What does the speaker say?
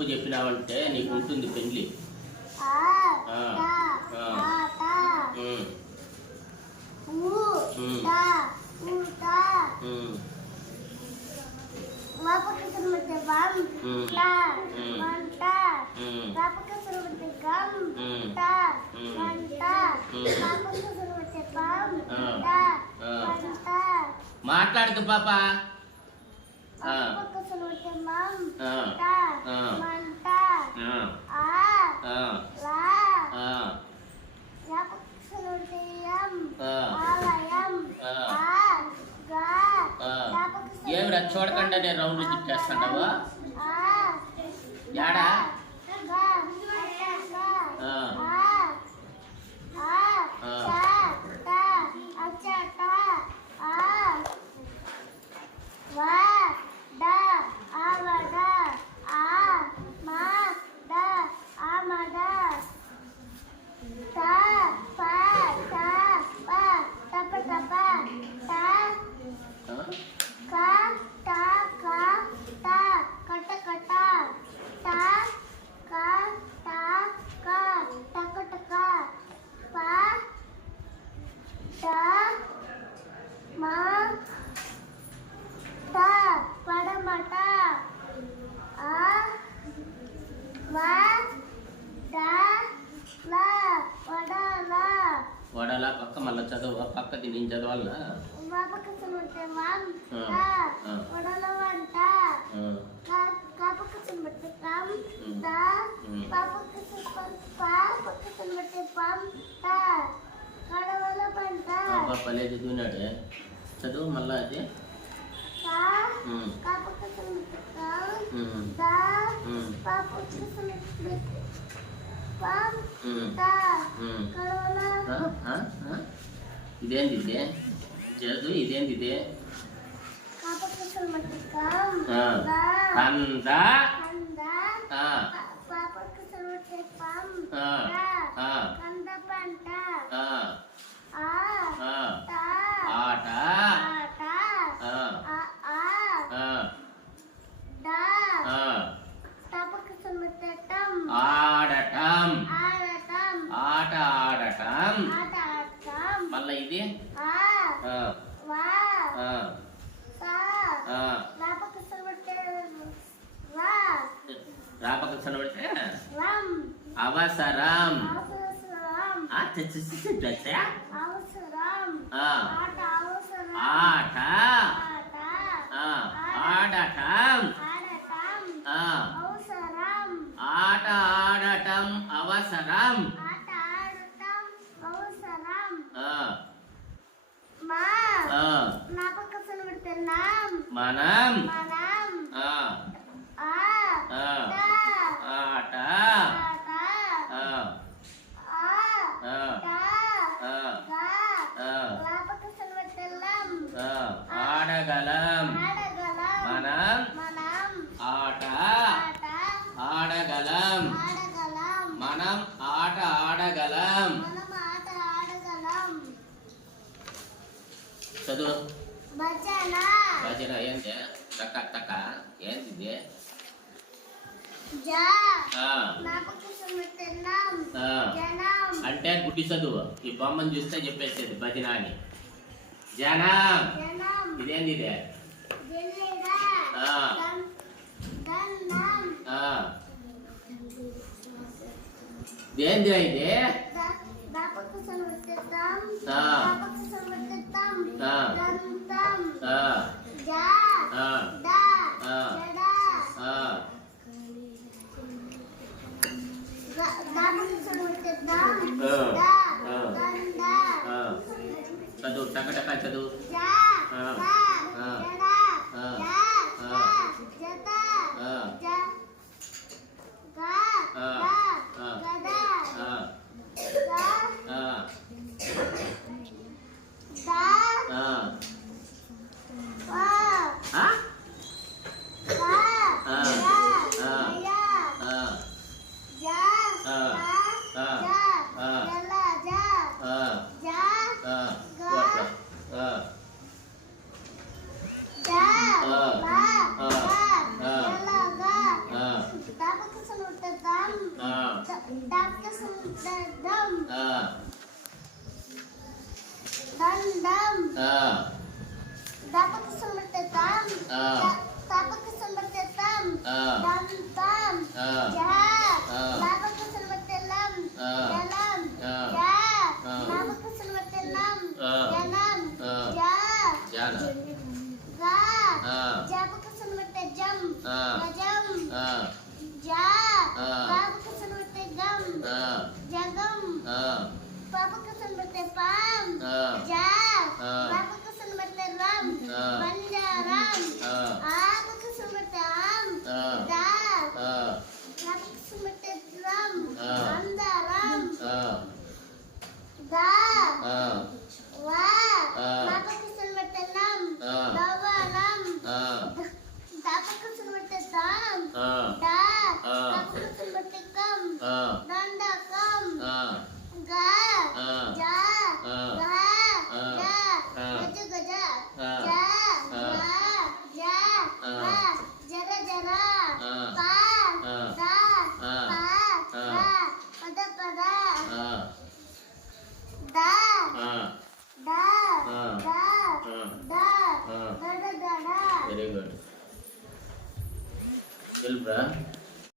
తప్పు చెప్పినావంటే నీకు ఉంటుంది పెళ్లి. మాట్లాడుతూ పాప. ఏమిరా చూడకుండా నేను రౌండ్ తిప్పేస్తాండవా? యాడా వడలా పక్క మళ్ళీ చదువు పక్కది నేను చదవాలనా? పలే చదివినాడే చదువు మళ్ళా అది. ఇదేంది ఇదే చదువు ఇదేంది ఇదే? ఆట ఆడటం ఆట ఆడటం. మళ్ళా ఇది రాపక్షరం పడితే అవసరం. ఆట ఆడటం ఆట ఆడటం అవసరం. మనం ఆట ఆడగలం. మనం ఆట ఆడగలం. మనం ఆట ఆడగలం. చదువు. భజన ఏంటి? తక్క తక్క ఏంటి? అంటే గుడ్డి చదువు. ఈ బొమ్మను చూస్తే చెప్పేసేది భజన అని. జనం ఇదేంది ఇదే? ఏంది ఇది? చదువు టకటక చదువు. dam. Ah. Dapat kesemerta tam. Ah. Dapat kesemerta tam. Ah. Dam tam. Ah. Ja. Ah. Dapat kesemerta lam. Ah. Dalam. Ah. Ja. Ah. Dapat kesemerta lam. Ah. Dalam. Ah. Ja. Jana. Ga. Ah. Dapat kesemerta jam. Ah. Jam. Ah. Ja. Ah. Dapat kesemerta gam. Ah. Jagam. Ah. Papa kesemerta pam. Ah. Ja. Ah. Papa kesemerta ram. Ah. Bandaram. Ah. Apa kesemerta am. Ah. Da. Ah. Papa kesemerta ram. Ah. Bandaram. Ah. Da. Ah. Wa. Ah. Papa kesemerta nam. Ah. Dawa ram. Ah. Papa kesemerta tam. Ah. Da. Ah. Papa kesemerta kam. Ah. Danda kam. Ah. Ga. Ah. Ja. Ah. Ga. Ah. Ja. Ah. Gajah gajah. Ah. Ja. Ah. Ga. Ja. Ah. Ga. Jara jara. Ah. Pa. Ah. Da. Ah. Pa. Ah. Da. Pada pada. Ah. Da. Ah. Da. Ah. Da. Ah. Da. Ah. Dada dada. Very good. Silvra.